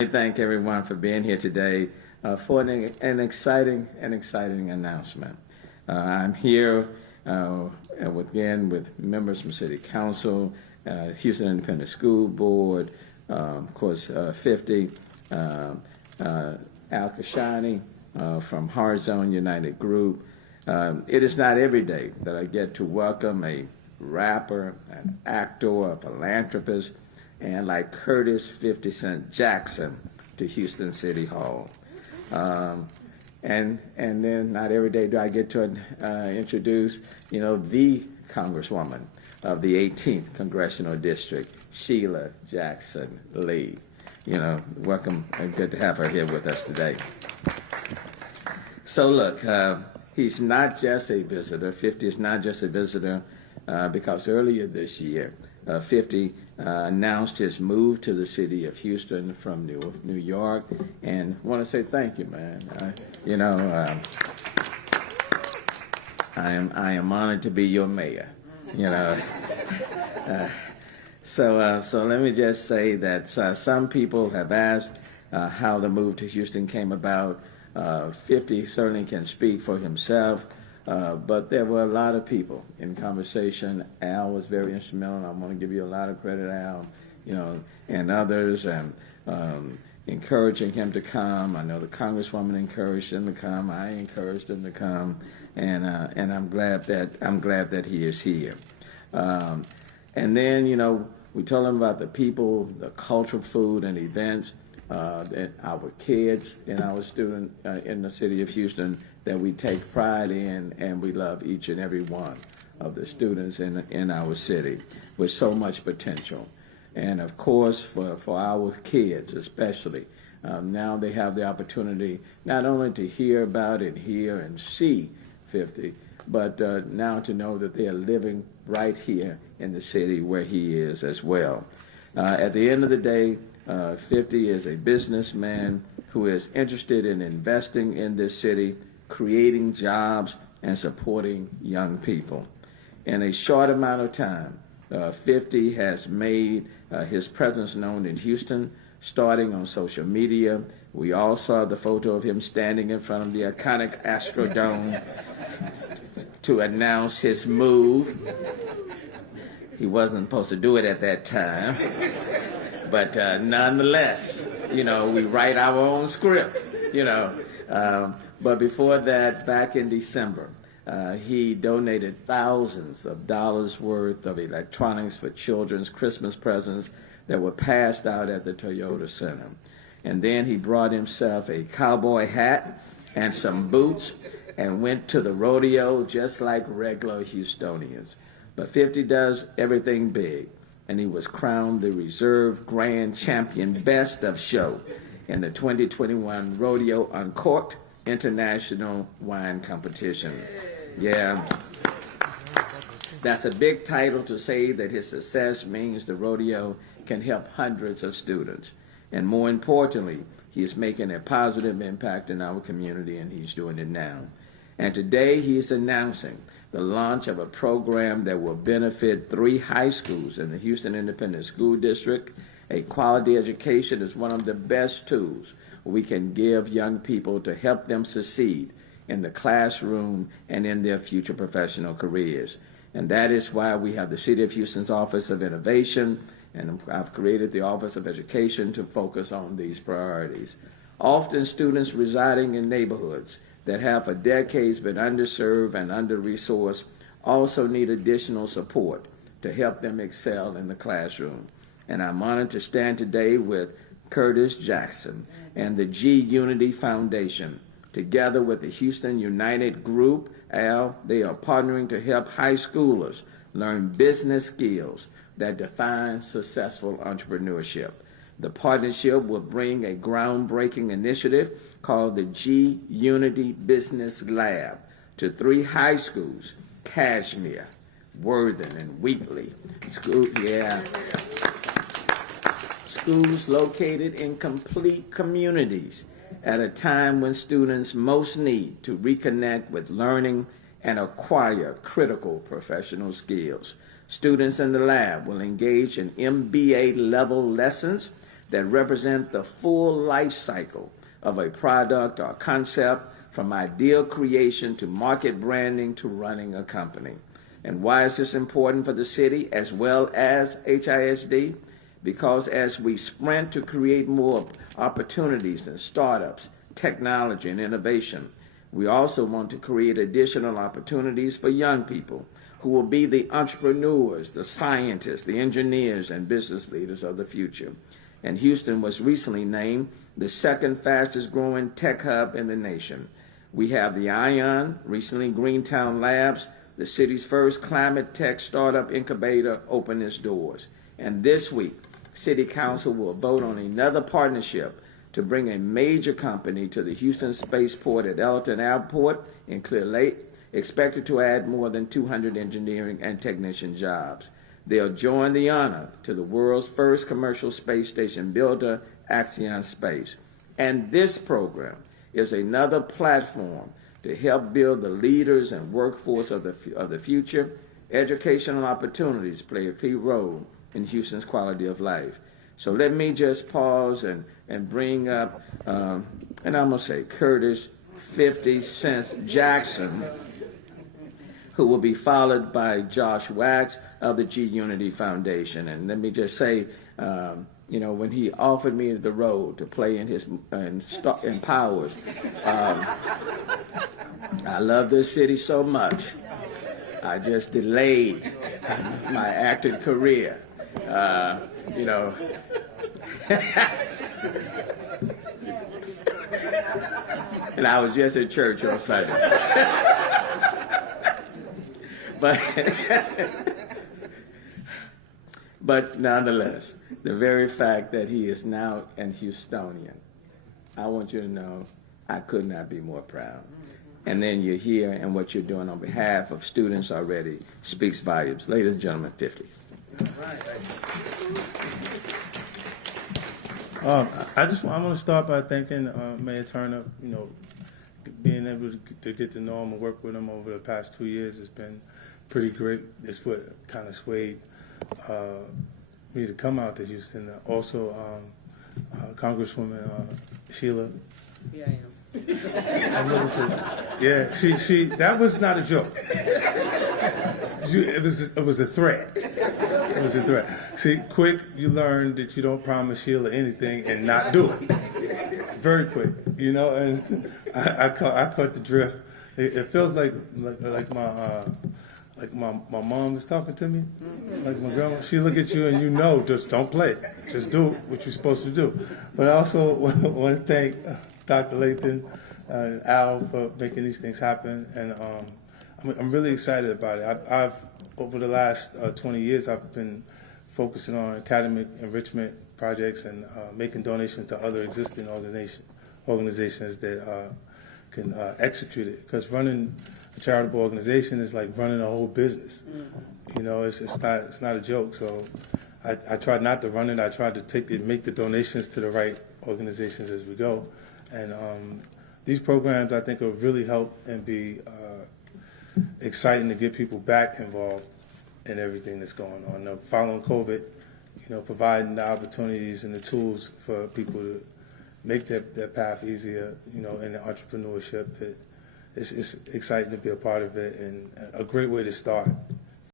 Thank everyone for being here today for an exciting announcement. I'm here again with members from City Council, Houston Independent School Board, of course 50, Al Kashani from Hard Zone United Group. It is not every day that I get to welcome a rapper, an actor, a philanthropist, and like Curtis 50 Cent Jackson to Houston City Hall. And then not every day do I get to introduce, the Congresswoman of the 18th Congressional District, Sheila Jackson Lee. Welcome and good to have her here with us today. So look, he's not just a visitor. 50 is not just a visitor because earlier this year, 50 announced his move to the city of Houston from New York, and I want to say thank you, man. I am honored to be your mayor. So let me just say that some people have asked how the move to Houston came about. 50 certainly can speak for himself. But there were a lot of people in conversation. Al was very instrumental. I want to give you a lot of credit, Al, and others, and encouraging him to come. I know the Congresswoman encouraged him to come. I encouraged him to come, and I'm glad that he is here. And then, we told him about the people, the cultural food and events that our kids and our students in the city of Houston that we take pride in, and we love each and every one of the students in our city with so much potential. And of course, for our kids especially, now they have the opportunity not only to hear about it, hear and see 50, but now to know that they are living right here in the city where he is as well. At the end of the day, 50 is a businessman who is interested in investing in this city, creating jobs, and supporting young people. In a short amount of time, 50 has made his presence known in Houston, starting on social media. We all saw the photo of him standing in front of the iconic Astrodome to announce his move. He wasn't supposed to do it at that time. But nonetheless, we write our own script, But before that, back in December, he donated thousands of dollars worth of electronics for children's Christmas presents that were passed out at the Toyota Center. And then he brought himself a cowboy hat and some boots and went to the rodeo just like regular Houstonians. But 50 does everything big, and he was crowned the Reserve Grand Champion Best of Show in the 2021 Rodeo Uncorked International Wine Competition. Yeah, that's a big title to say that his success means the rodeo can help hundreds of students. And more importantly, he is making a positive impact in our community, and he's doing it now. And today he is announcing the launch of a program that will benefit 3 high schools in the Houston Independent School District. A quality education is one of the best tools we can give young people to help them succeed in the classroom and in their future professional careers. And that is why we have the City of Houston's Office of Innovation, and I've created the Office of Education to focus on these priorities. Often students residing in neighborhoods that have for decades been underserved and under-resourced also need additional support to help them excel in the classroom. And I'm honored to stand today with Curtis Jackson and the G Unity Foundation. Together with the Houston United Group, Al, they are partnering to help high schoolers learn business skills that define successful entrepreneurship. The partnership will bring a groundbreaking initiative called the G Unity Business Lab to 3 high schools, Cashmere, Worthing, and Wheatley. Schools located in complete communities at a time when students most need to reconnect with learning and acquire critical professional skills. Students in the lab will engage in MBA-level lessons that represent the full life cycle of a product or concept, from ideal creation to market branding to running a company. And why is this important for the city as well as HISD? Because as we sprint to create more opportunities in startups, technology, and innovation, we also want to create additional opportunities for young people who will be the entrepreneurs, the scientists, the engineers, and business leaders of the future. And Houston was recently named the second fastest growing tech hub in the nation. We have the ION, recently Greentown Labs, the city's first climate tech startup incubator, opened its doors. And this week, City Council will vote on another partnership to bring a major company to the Houston Spaceport at Elton Airport in Clear Lake, expected to add more than 200 engineering and technician jobs. They'll join the honor to the world's first commercial space station builder, Axion Space. And this program is another platform to help build the leaders and workforce of the future. Educational opportunities play a key role in Houston's quality of life. So let me just pause and bring up, and I'm going to say Curtis 50 Cent Jackson, who will be followed by Josh Wax of the G Unity Foundation. And let me just say, you know, when he offered me the role to play in Powers, I love this city so much. I just delayed my acting career. You know, and I was just at church on Sunday. But nonetheless, the very fact that he is now an Houstonian, I want you to know I could not be more proud. And then you're here, and what you're doing on behalf of students already speaks volumes. Ladies and gentlemen, 50. I want to start by thanking Mayor Turner. You know, being able to get to know him and work with him over the past 2 years has been pretty great. It's what kind of swayed me to come out to Houston. Also, Congresswoman Sheila. Yeah, I am. Yeah, she. That was not a joke. It was a threat. It was a threat. See, quick, you learn that you don't promise Sheila anything and not do it. Very quick, you know. And I caught the drift. It feels like my mom is talking to me, like my grandma. She look at you and you know, just don't play it. Just do what you're supposed to do. But I also want to thank Dr. Lathan and Al for making these things happen, and I'm really excited about it. I've over the last 20 years, I've been focusing on academic enrichment projects and making donations to other existing organizations that can execute it. Because running a charitable organization is like running a whole business. You know, it's not a joke. So I tried not to run it. I tried to make the donations to the right organizations as we go. And these programs, I think, will really help and be exciting to get people back involved in everything that's going on. Following COVID, you know, providing the opportunities and the tools for people to make their path easier, you know, in the entrepreneurship. That it's exciting to be a part of it and a great way to start.